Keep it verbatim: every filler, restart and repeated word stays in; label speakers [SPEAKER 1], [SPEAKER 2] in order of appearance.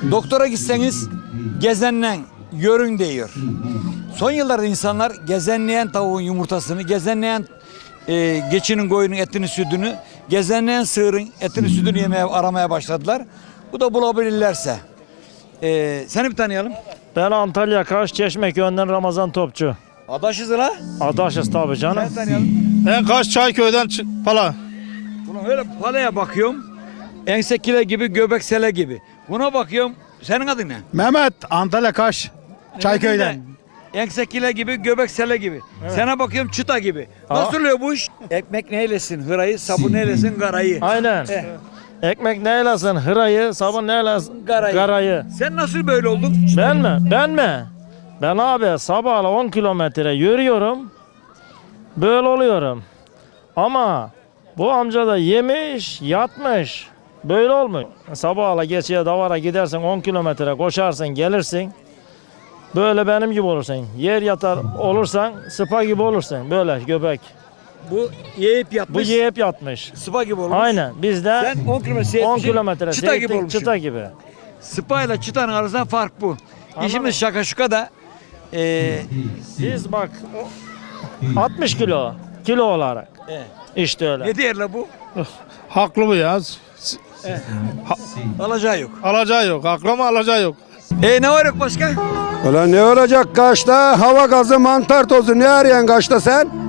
[SPEAKER 1] Doktora gitseniz gezenlen yörün diyor. Son yıllarda insanlar gezenleyen tavuğun yumurtasını, gezenleyen e, geçinin koyunun etini sütünü, gezenleyen sığırın etini sütünü yemeye aramaya başladılar. Bu da bulabilirlerse. E, seni bir tanıyalım.
[SPEAKER 2] Ben Antalya Kaş Çeşmeköy'ünden Ramazan Topçu.
[SPEAKER 1] Adaşız la.
[SPEAKER 2] Adaşız tabii canım.
[SPEAKER 1] Seni tanıyalım.
[SPEAKER 3] Ben Kaş Çayköy'den çı- pala.
[SPEAKER 1] Ulan öyle palaya bakıyorum. Ensekile gibi, göbeksele gibi. Buna bakıyorum. Senin adın ne?
[SPEAKER 4] Mehmet Antalya Kaş Çayköy'den.
[SPEAKER 1] Ensekile gibi, göbeksele gibi. Sana bakıyorum çıta gibi. Nasıl oluyor bu iş? Ekmek neylesin hırayı, sabun neylesin garayı.
[SPEAKER 2] Aynen.
[SPEAKER 1] Eh.
[SPEAKER 2] Ekmek neylesin hırayı, sabun neylesin
[SPEAKER 1] Garayı.
[SPEAKER 2] garayı.
[SPEAKER 1] Sen nasıl böyle oldun?
[SPEAKER 2] Ben mi? Ben mi? Ben abi sabahla on kilometre yürüyorum. Böyle oluyorum. Ama bu amca da yemiş, yatmış. Böyle olmuyor. Sabahla geçiye davara gidersen on kilometre koşarsın, gelirsin. Böyle benim gibi olursun. Yer yatar olursan sıpa gibi olursun. Böyle göbek.
[SPEAKER 1] Bu yiyip
[SPEAKER 2] Bu
[SPEAKER 1] yatmış.
[SPEAKER 2] yiyip yatmış.
[SPEAKER 1] Sıpa gibi olmuş.
[SPEAKER 2] Aynen. Biz de
[SPEAKER 1] Sen on kilometre
[SPEAKER 2] on
[SPEAKER 1] seyretmişsin,
[SPEAKER 2] kilometre
[SPEAKER 1] çıta gibi
[SPEAKER 2] seyrettik,
[SPEAKER 1] olmuşsun.
[SPEAKER 2] çıta gibi.
[SPEAKER 1] Sıpa ile çıtanın arasında fark bu.
[SPEAKER 2] Anladım.
[SPEAKER 1] İşimiz şaka şuka da e,
[SPEAKER 2] Biz bak o- altmış kilo kilo olarak.
[SPEAKER 1] e,
[SPEAKER 2] İşte öyle.
[SPEAKER 1] ne diyor la bu?
[SPEAKER 3] Haklı bu ya.
[SPEAKER 1] Alacağı yok.
[SPEAKER 3] Alacağı yok. Haklı ama alacağı yok.
[SPEAKER 1] E ne var yok başka?
[SPEAKER 4] Ulan ne olacak Kaş'ta? Hava gazı, mantar tozu. Ne arayan Kaş'ta sen?